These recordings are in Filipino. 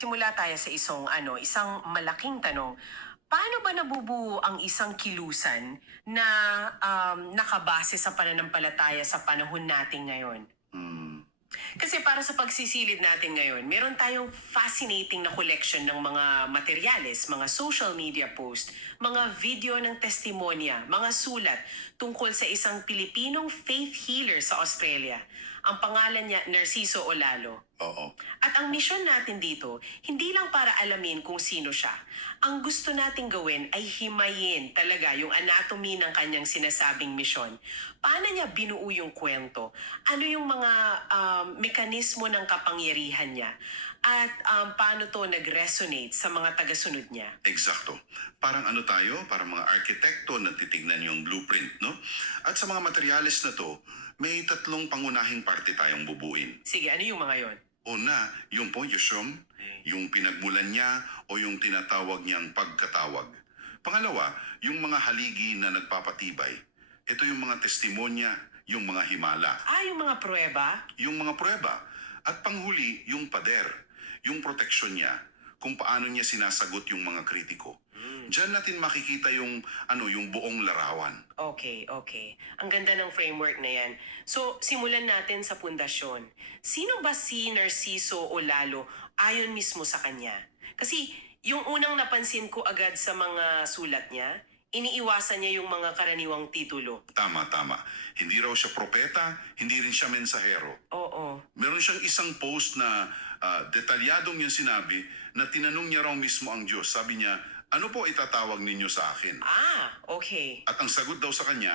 Simula tayo sa isang malaking tanong. Paano ba nabubuo ang isang kilusan na nakabase sa pananampalataya sa panahon natin ngayon? Hmm, Kasi para sa pagsisilid natin ngayon, meron tayong fascinating na collection ng mga materyales, mga social media post, mga video ng testimonya, mga sulat tungkol sa isang Pilipinong faith healer sa Australia. Ang pangalan niya, Narciso Olalo. oo. At ang misyon natin dito, hindi lang para alamin kung sino siya. Ang gusto nating gawin ay himayin talaga yung anatomy ng kanyang sinasabing misyon. Paano niya binuo yung kwento? Ano yung mga mekanismo ng kapangyarihan niya? At paano to nag-resonate sa mga tagasunod niya? Eksakto. Parang ano tayo, parang mga arkitekto na titignan yung blueprint, no? At sa mga materyales na to, may tatlong pangunahing parte tayong bubuin. Sige, ano yung mga yon? Una, yung po, Yushum, yung pinagmulan niya o yung tinatawag niyang pagkatawag. Pangalawa, yung mga haligi na nagpapatibay. Ito yung mga testimonya, yung mga himala, Yung mga pruweba? yung mga pruweba. At panghuli, yung pader, yung proteksyon niya, kung paano niya sinasagot yung mga kritiko. Diyan natin makikita yung buong larawan. Okay, okay. Ang ganda ng framework na yan. So, simulan natin sa pundasyon. Sino ba si Narciso Olalo ayon mismo sa kanya? Kasi yung unang napansin ko agad sa mga sulat niya, iniiwasan niya yung mga karaniwang titulo. Tama, tama. Hindi raw siya propeta, hindi rin siya mensahero. Oo. Meron siyang isang post na detalyadong yung sinabi na tinanong niya raw mismo ang Diyos. Sabi niya, ano po itatawag ninyo sa akin? Okay. At ang sagot daw sa kanya,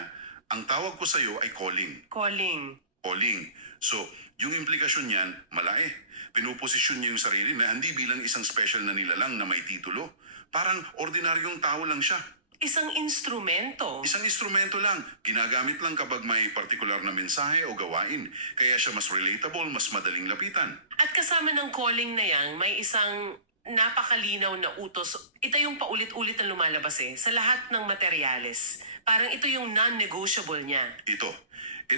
ang tawag ko sa iyo ay calling. Calling. Calling. So, yung implikasyon niyan, malaki. Pinuposisyon niya yung sarili na hindi bilang isang special na nilalang na may titulo. Parang ordinaryong tao lang siya. Isang instrumento. Isang instrumento lang. Ginagamit lang kapag may partikular na mensahe o gawain. Kaya siya mas relatable, mas madaling lapitan. At kasama ng calling na yan, may isang napakalinaw na utos. Ito yung paulit-ulit na lumalabas sa lahat ng materyales. Parang ito yung non-negotiable niya. Ito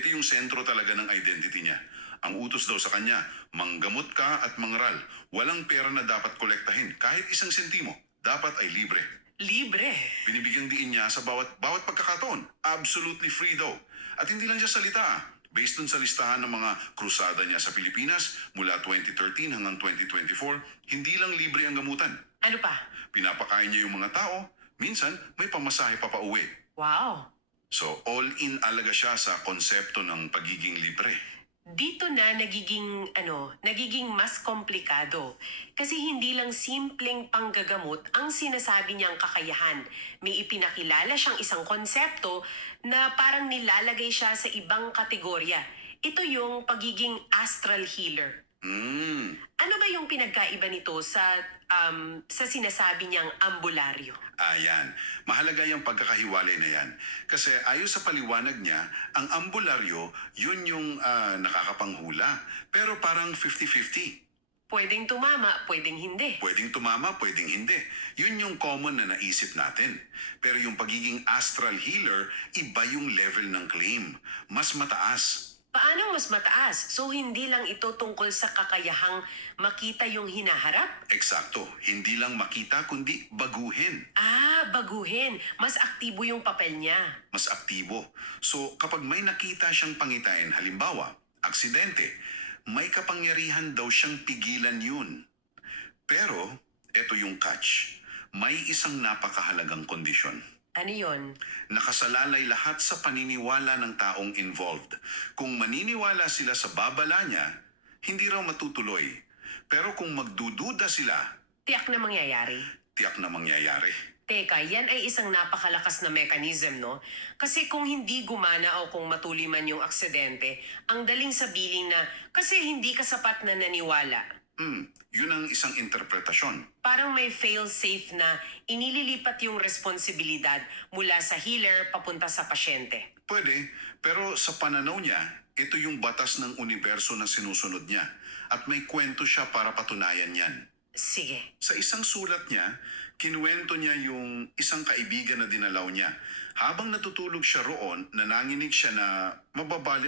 yung sentro talaga ng identity niya. Ang utos daw sa kanya, manggamot ka at mangaral. Walang pera na dapat kolektahin. Kahit isang sentimo, dapat ay libre. Libre. Binibigyang diin niya sa bawat pagkakataon. Absolutely free daw. At hindi lang siya salita. Based dun sa listahan ng mga krusada niya sa Pilipinas mula 2013 hanggang 2024, hindi lang libre ang gamutan. Ano pa? Pinapakain niya yung mga tao, minsan may pamasahe pa pauwi. Wow. So all-in alaga siya sa konsepto ng pagiging libre. Dito na nagiging mas komplikado. Kasi hindi lang simpleng panggagamot ang sinasabi niyang kakayahan. May ipinakilala siyang isang konsepto na parang nilalagay siya sa ibang kategorya. Ito yung pagiging astral healer. Ano ba yung pinagkaiba nito sa sinasabi niyang ambularyo? Ayan, mahalaga yung pagkakahiwalay na yan. Kasi ayon sa paliwanag niya, ang ambularyo, yun yung nakakapanghula. Pero parang 50-50. Pwedeng tumama, pwedeng hindi. Pwedeng tumama, pwedeng hindi. Yun yung common na naisip natin. Pero yung pagiging astral healer, iba yung level ng claim. Mas mataas. Paano mas mataas? So hindi lang ito tungkol sa kakayahang makita yung hinaharap? Eksakto, hindi lang makita kundi baguhin. Baguhin. Mas aktibo yung papel niya. Mas aktibo. So kapag may nakita siyang pangitain, halimbawa, aksidente, may kapangyarihan daw siyang pigilan yun. Pero, eto yung catch. May isang napakahalagang kondisyon. Ano yun? Nakasalalay lahat sa paniniwala ng taong involved. Kung maniniwala sila sa babala niya, hindi raw matutuloy. Pero kung magdududa sila, Tiyak na mangyayari. tiyak na mangyayari. Teka, yan ay isang napakalakas na mechanism, no? Kasi kung hindi gumana o kung matuli man yung aksidente, ang daling sabihin na kasi hindi ka sapat na naniwala. Yun ang isang interpretasyon. Parang may fail-safe na inililipat yung responsibilidad mula sa healer papunta sa pasyente. Pwede, pero sa pananaw niya, ito yung batas ng universo na sinusunod niya. At may kwento siya para patunayan yan. Sige. Sa isang sulat niya, kinuwento niya yung isang kaibigan na dinalaw niya. Habang natutulog siya roon, nananginig siya na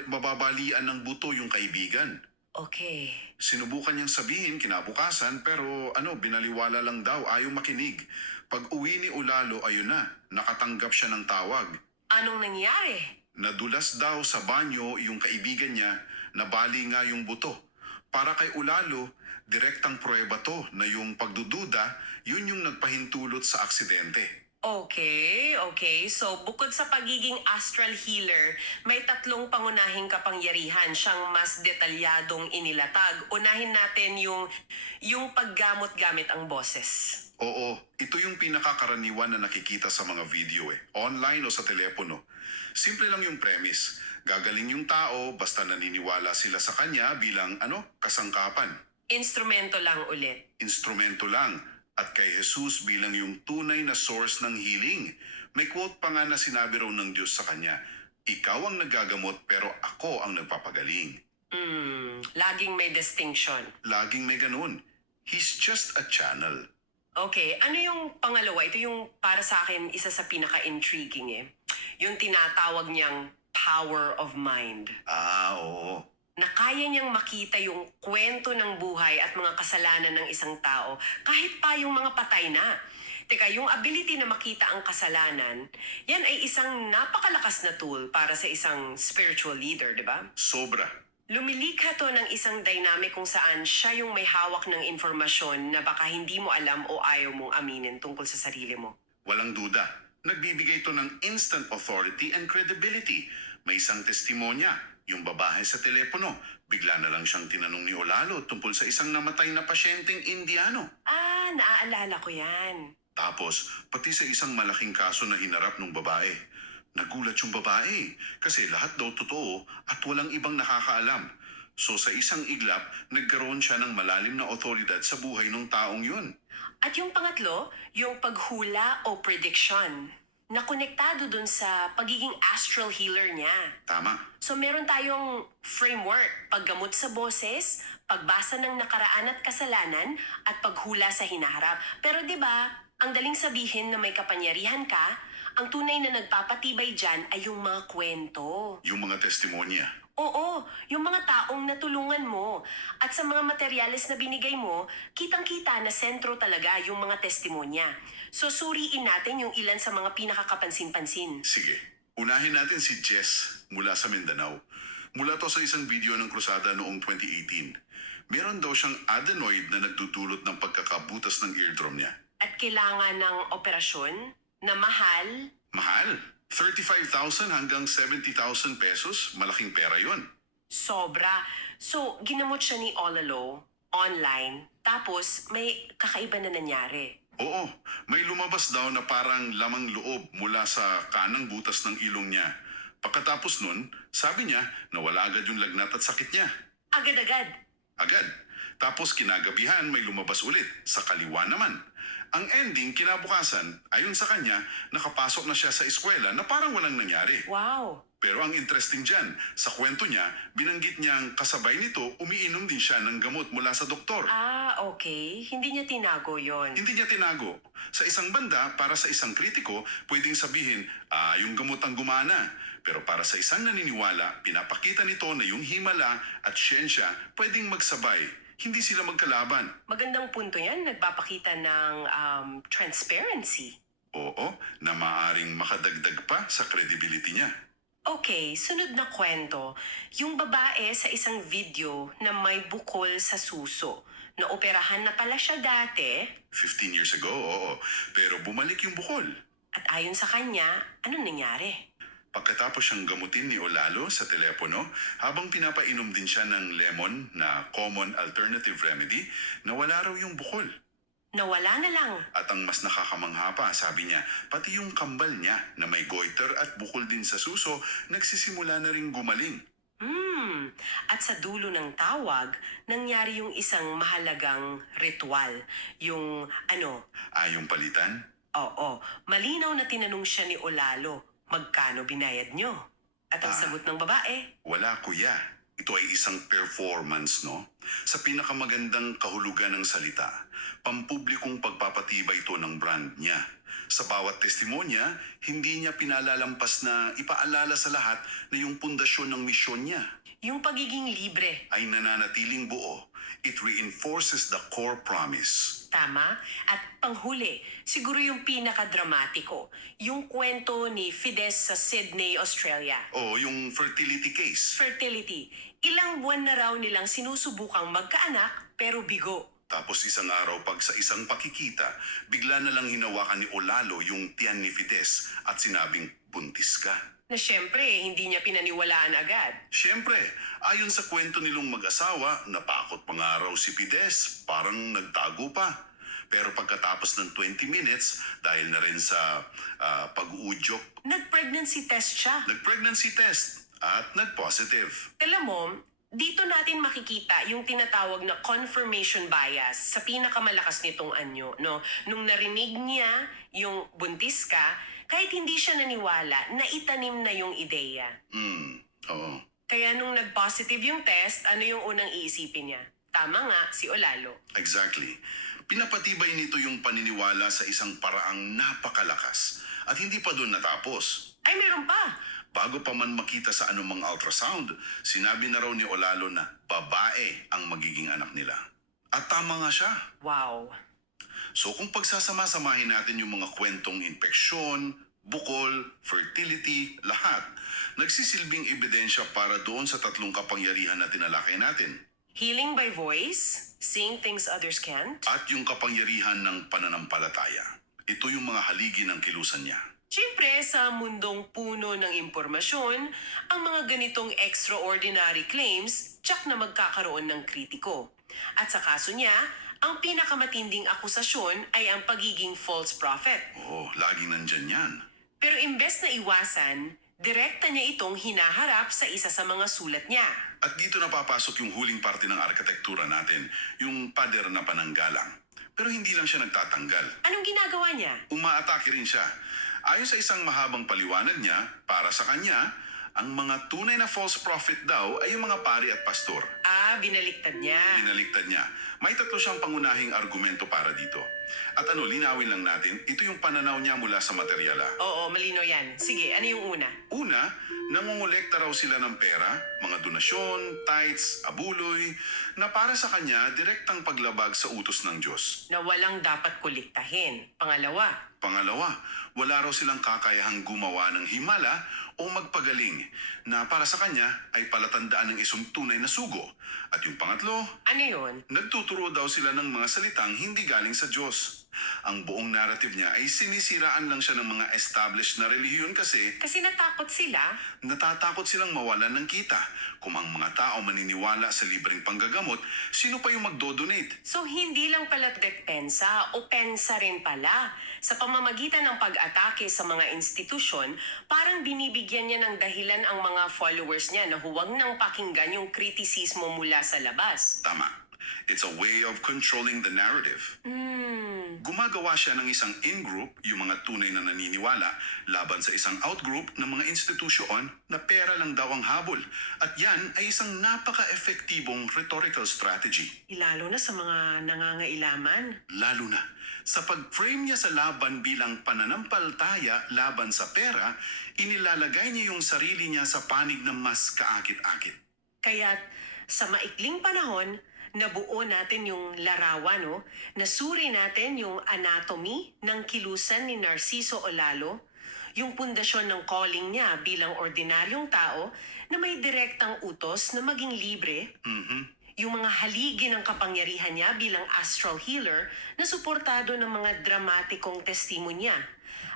mababalian ng buto yung kaibigan. Okay. Sinubukan niyang sabihin kinabukasan pero binaliwala lang daw, ayaw makinig. Pag uwi ni Ulalo, ayun na, nakatanggap siya ng tawag. Anong nangyari? Nadulas daw sa banyo yung kaibigan niya, nabali nga yung buto. Para kay Ulalo, direktang pruweba to na yung pagdududa, yun yung nagpahintulot sa aksidente. Okay, okay. So, bukod sa pagiging astral healer, may tatlong pangunahing kapangyarihan siyang mas detalyadong inilatag. Unahin natin yung paggamot gamit ang boses. Oo, ito yung pinakakaraniwan na nakikita sa mga video online o sa telepono. Simple lang yung premise. Gagaling yung tao basta naniniwala sila sa kanya bilang kasangkapan. Instrumento lang ulit. Instrumento lang. At kay Jesus bilang yung tunay na source ng healing. May quote pa nga na sinabi raw ng Diyos sa kanya, "Ikaw ang nagagamot pero ako ang nagpapagaling." Laging may distinction. Laging may ganun. He's just a channel. Okay, ano yung pangalawa? Ito yung para sa akin isa sa pinaka-intriguing Yung tinatawag niyang power of mind. Oo. Na kaya niyang makita yung kwento ng buhay at mga kasalanan ng isang tao kahit pa yung mga patay na. Teka, yung ability na makita ang kasalanan, yan ay isang napakalakas na tool para sa isang spiritual leader, di ba? Sobra. Lumilikha to ng isang dynamic kung saan siya yung may hawak ng informasyon na baka hindi mo alam o ayaw mong aminin tungkol sa sarili mo. Walang duda. Nagbibigay ito ng instant authority and credibility. May isang testimonya, yung babae sa telepono. Bigla na lang siyang tinanong ni Olalo tungkol sa isang namatay na pasyenteng Indiano. Ah, naaalala ko yan. Tapos, pati sa isang malaking kaso na hinarap ng babae. Nagulat yung babae kasi lahat daw totoo at walang ibang nakakaalam. So sa isang iglap, nagkaroon siya ng malalim na otoridad sa buhay ng taong yun. At yung pangatlo, yung paghula o prediction na konektado dun sa pagiging astral healer niya. Tama? So meron tayong framework, paggamot sa boses, pagbasa ng nakaraan at kasalanan, at paghula sa hinaharap. Pero 'di ba, ang daling sabihin na may kapangyarihan ka, ang tunay na nagpapatibay diyan ay yung mga kwento. Yung mga testimonya. Oo, yung mga taong natulungan mo. At sa mga materyales na binigay mo, kitang-kita na sentro talaga yung mga testimonya. So suriin natin yung ilan sa mga pinakakapansin-pansin. Sige, unahin natin si Jess mula sa Mindanao. Mula to sa isang video ng krusada noong 2018. Meron daw siyang adenoid na nagdudulot ng pagkakabutas ng eardrum niya. At kailangan ng operasyon na mahal. Mahal? 35,000 hanggang 70,000 pesos? Malaking pera yon. Sobra. So, ginamot siya ni Olalo online. Tapos, may kakaiba na nangyari. Oo, may lumabas daw na parang lamang loob mula sa kanang butas ng ilong niya. Pagkatapos nun, sabi niya nawala agad yung lagnat at sakit niya. Agad-agad. Agad. Tapos kinagabihan may lumabas ulit, sa kaliwa naman. Ang ending kinabukasan, ayon sa kanya, nakapasok na siya sa eskwela na parang walang nangyari. Wow. Pero ang interesting dyan, sa kwento niya, binanggit niyang kasabay nito, umiinom din siya ng gamot mula sa doktor. Ah, okay. Hindi niya tinago yon. Hindi niya tinago. Sa isang banda, para sa isang kritiko, pwedeng sabihin, yung gamot ang gumana. Pero para sa isang naniniwala, pinapakita nito na yung himala at siyensya pwedeng magsabay. Hindi sila magkalaban. Magandang punto yan. Nagpapakita ng transparency. Oo, na maaring makadagdag pa sa credibility niya. Okay, sunod na kwento. Yung babae sa isang video na may bukol sa suso. Naoperahan na pala siya dati. 15 years ago, oo. Pero bumalik yung bukol. At ayon sa kanya, anong nangyari? Pagkatapos siyang gamutin ni Olalo sa telepono, habang pinapainom din siya ng lemon na common alternative remedy, nawala raw yung bukol. Nawala na lang. At ang mas nakakamangha pa, sabi niya, pati yung kambal niya na may goiter at bukol din sa suso, nagsisimula na ring gumaling. At sa dulo ng tawag, nangyari yung isang mahalagang ritual. Yung Yung palitan? oo, malinaw na tinanong siya ni Olalo, magkano binayad nyo? At ang sagot ng babae, Wala kuya. Ito ay isang performance, no? Sa pinakamagandang kahulugan ng salita, pampublikong pagpapatibay ito ng brand niya. Sa bawat testimonya, hindi niya pinalalampas na ipaalala sa lahat na yung pundasyon ng misyon niya. Yung pagiging libre. ay nananatiling buo. It reinforces the core promise. Tama? At panghuli, siguro yung pinakadramatiko, yung kwento ni Fides sa Sydney, Australia. O yung fertility case. Fertility. Ilang buwan na raw nilang sinusubukang magkaanak pero bigo. Tapos isang araw pag sa isang pakikita, bigla na lang hinawakan ni Olalo yung tiyan ni Fides at sinabing, buntis ka. Na syempre, hindi niya pinaniwalaan agad. Siyempre, ayon sa kwento nilang mag-asawa, napakot pa nga raw si Fides, parang nagtago pa. Pero pagkatapos ng 20 minutes, dahil na rin sa pag-uudyok, Nag-pregnancy test siya. nag-pregnancy test at nag-positive. Alam mo, dito natin makikita yung tinatawag na confirmation bias sa pinakamalakas nitong anyo, no? Nung narinig niya yung buntis ka, kahit hindi siya naniwala, naitanim na yung ideya. Oo. Kaya nung nag-positive yung test, ano yung unang iisipin niya? Tama nga, si Olalo. Exactly. Pinapatibay nito yung paniniwala sa isang paraang napakalakas. At hindi pa doon natapos. Ay, meron pa! Bago pa man makita sa anumang ultrasound, sinabi na raw ni Olalo na babae ang magiging anak nila. At tama nga siya. Wow. So kung pagsasama-samahin natin yung mga kwentong infeksyon, bukol, fertility, lahat, nagsisilbing ebidensya para doon sa tatlong kapangyarihan na tinalakay natin. Healing by voice, seeing things others can't. At yung kapangyarihan ng pananampalataya. Ito yung mga haligi ng kilusan niya. Siyempre, sa mundong puno ng impormasyon, ang mga ganitong extraordinary claims, tsak na magkakaroon ng kritiko. At sa kaso niya, ang pinakamatinding akusasyon ay ang pagiging false prophet. Oo, laging nandyan yan. Pero imbes na iwasan, direkta niya itong hinaharap sa isa sa mga sulat niya. At dito napapasok yung huling parte ng arkitektura natin, yung pader na pananggalang. Pero hindi lang siya nagtatanggal. Anong ginagawa niya? Umaatake rin siya. Ayon sa isang mahabang paliwanag niya, para sa kanya, ang mga tunay na false prophet daw ay yung mga pari at pastor. Binaliktad niya. Binaliktad niya. May tatlo siyang pangunahing argumento para dito. At linawin lang natin, ito yung pananaw niya mula sa materyala. Oo, malino yan. Sige, ano yung una? Una, nangongolekta raw sila ng pera, mga donasyon, tithes, abuloy, na para sa kanya direktang paglabag sa utos ng Diyos. Na walang dapat kuliktahin. Pangalawa, wala raw silang kakayahang gumawa ng himala o magpagaling na para sa kanya ay palatandaan ng isang tunay na sugo. At yung pangatlo, Ano yun? nagtuturo daw sila ng mga salitang hindi galing sa Diyos. Ang buong narrative niya ay sinisiraan lang siya ng mga established na relihiyon kasi Kasi natakot sila. natatakot silang mawalan ng kita. Kung ang mga tao maniniwala sa libreng panggagamot, sino pa yung magdodonate? So hindi lang pala depensa o pensa rin pala. Sa pamamagitan ng pag-atake sa mga institusyon, parang binibigyan niya ng dahilan ang mga followers niya na huwag nang pakinggan yung kritisismo mula sa labas. Tama. It's a way of controlling the narrative. Gumagawa siya ng isang in-group, yung mga tunay na naniniwala, laban sa isang out-group ng mga institusyon na pera lang daw ang habol. At yan ay isang napaka-epektibong rhetorical strategy. Lalo na sa mga nangangailaman. Lalo na sa pag-frame niya sa laban bilang pananampalataya laban sa pera, inilalagay niya yung sarili niya sa panig na mas kaakit-akit. Kaya't sa maikling panahon, nabuo natin yung larawan, no? Nasuri natin yung anatomy ng kilusan ni Narciso Olalo, yung pundasyon ng calling niya bilang ordinaryong tao na may direktang utos na maging libre, yung mga haligi ng kapangyarihan niya bilang astral healer na suportado ng mga dramatikong testimonya,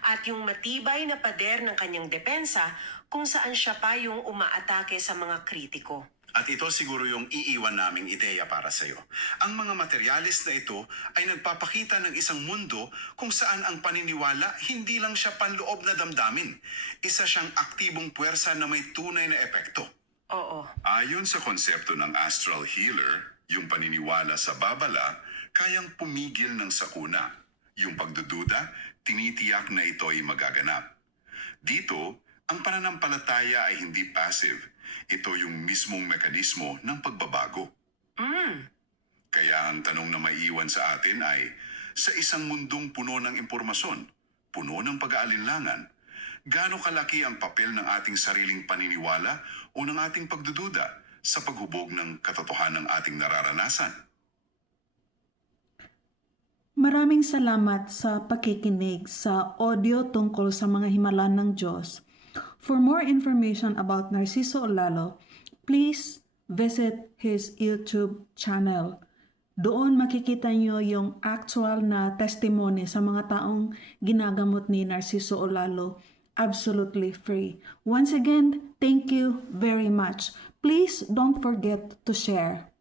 at yung matibay na pader ng kanyang depensa kung saan siya pa yung umaatake sa mga kritiko. At ito siguro yung iiwan naming ideya para sa iyo. Ang mga materialis na ito ay nagpapakita ng isang mundo kung saan ang paniniwala hindi lang siya panloob na damdamin. Isa siyang aktibong puwersa na may tunay na epekto. Oo. Ayon sa konsepto ng astral healer, yung paniniwala sa babala, kayang pumigil ng sakuna. Yung pagdududa, tinitiyak na ito ay magaganap. Dito, ang pananampalataya ay hindi passive. Ito yung mismong mekanismo ng pagbabago. Kaya ang tanong na maiiwan sa atin ay, sa isang mundong puno ng impormasyon, puno ng pag-aalinlangan, gaano kalaki ang papel ng ating sariling paniniwala o ng ating pagdududa sa paghubog ng katotohanan ng ating nararanasan. Maraming salamat sa pakikinig sa audio tungkol sa mga himala ng Diyos. For more information about Narciso Olalo, please visit his YouTube channel. Doon makikita nyo yung actual na testimony sa mga taong ginagamot ni Narciso Olalo absolutely free. Once again, thank you very much. Please don't forget to share.